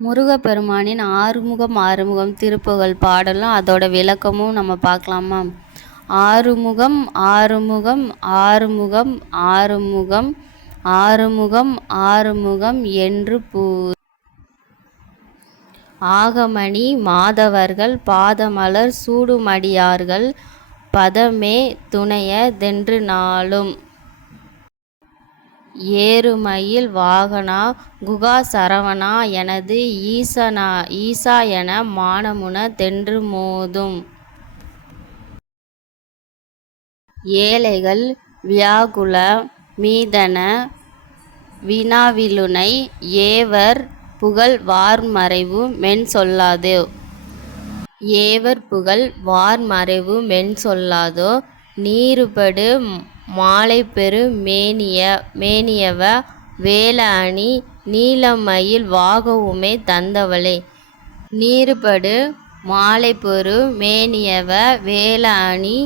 முருகப்பெருமானின் ஆறுமுகம் திருப்புகழ் பாடலும் அதோட விளக்கமும் நம்ம பார்க்கலாமா? ஆறுமுகம் ஆறுமுகம் ஆறுமுகம் ஆறுமுகம் ஆறுமுகம் ஆறுமுகம் என்று ஆகமணி மாதவர்கள் பாதமலர் சூடுமடியார்கள் பதமே துணைய தென்று நாளும் ஏறுமயில் வாகனா குகா சரவணா எனது ஈசா என மானமுன தென்று மோதும் ஏழைகள் வியாகுல மீதன வினாவிலுனை ஏவர் புகழ் வார்மறைவு மென் சொல்லாதோ ஏவர் புகழ் வார்மறைவு மென் சொல்லாதோ நீருபடு மாலைபெரு மேனியவ வேல அணி நீலமயில் வாகவுமே தந்தவளே நீருபடு மாலைபெரு மேனியவ வேல அணி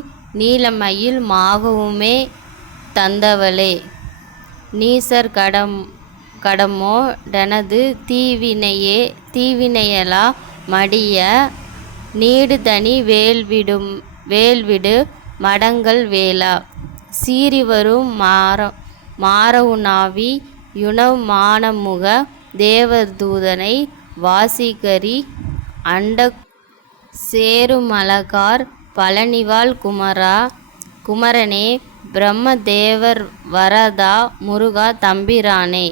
நீலமயில் மாகவுமே தந்தவளே நீசர் கடமோ டனது தீவினையலா மடிய நீடுதனி வேல்விடு மடங்கள் வேளா சீறிவரும் மாரவுநாவி யுணமானமுக தேவதூதனை வாசிகரி அண்ட சேருமலகார் பழனிவாள் குமரனே பிரம்மதேவர் வரதா முருகா தம்பிரானே.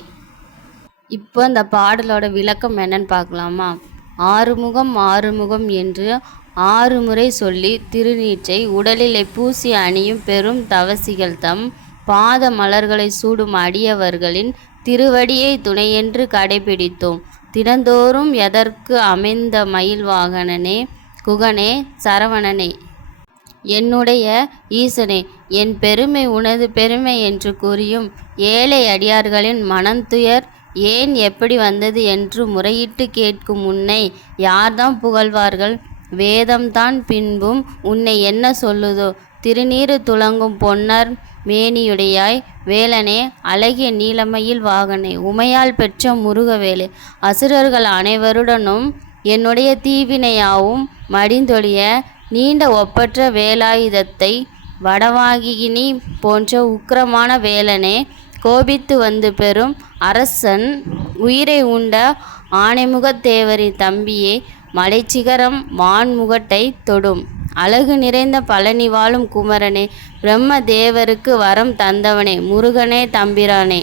இப்போ இந்த பாடலோட விளக்கம் என்னன்னு பார்க்கலாமா? ஆறுமுகம் ஆறுமுகம் என்று 6 முறை சொல்லி திருநீற்றை உடலிலே பூசி அணியும் பெரும் தவசிகள் தம் பாத மலர்களை சூடும் அடியவர்களின் திருவடியை துணையென்று கடைபிடித்தோம் தினந்தோறும் எதற்கு அமைந்த மயில் வாகனனே குகனே சரவணனே என்னுடைய ஈசனே என் பெருமை உனது பெருமை என்று கூறியும் ஏழை அடியார்களின் மனந்துயர் ஏன் எப்படி வந்தது என்று முறையிட்டு கேட்கும் உன்னை யார்தான் புகழ்வார்கள்? வேதம்தான் பின்பும் உன்னை என்ன சொல்லுதோ? திருநீறு துளங்கும் பொன்னர் மேனியுடையாய் வேலனே அழகிய நீலமயில் வாகனே உமையால் பெற்ற முருகவேலே அசுரர்கள் அனைவருடனும் என்னுடைய தீவினையாவும் மடிந்தொழிய நீண்ட ஒப்பற்ற வேலாயுதத்தை வடவாகினி போன்ற உக்கிரமான வேலனே கோபித்து வந்து பெறும் அரசன் உயிரை உண்ட ஆனைமுகத்தேவரின் தம்பியே மலைச்சிகரம் வான்முகட்டை தொடும் அழகு நிறைந்த பழனி வாழும் குமரனே பிரம்ம தேவருக்கு வரம் தந்தவனே முருகனே தம்பிரானே.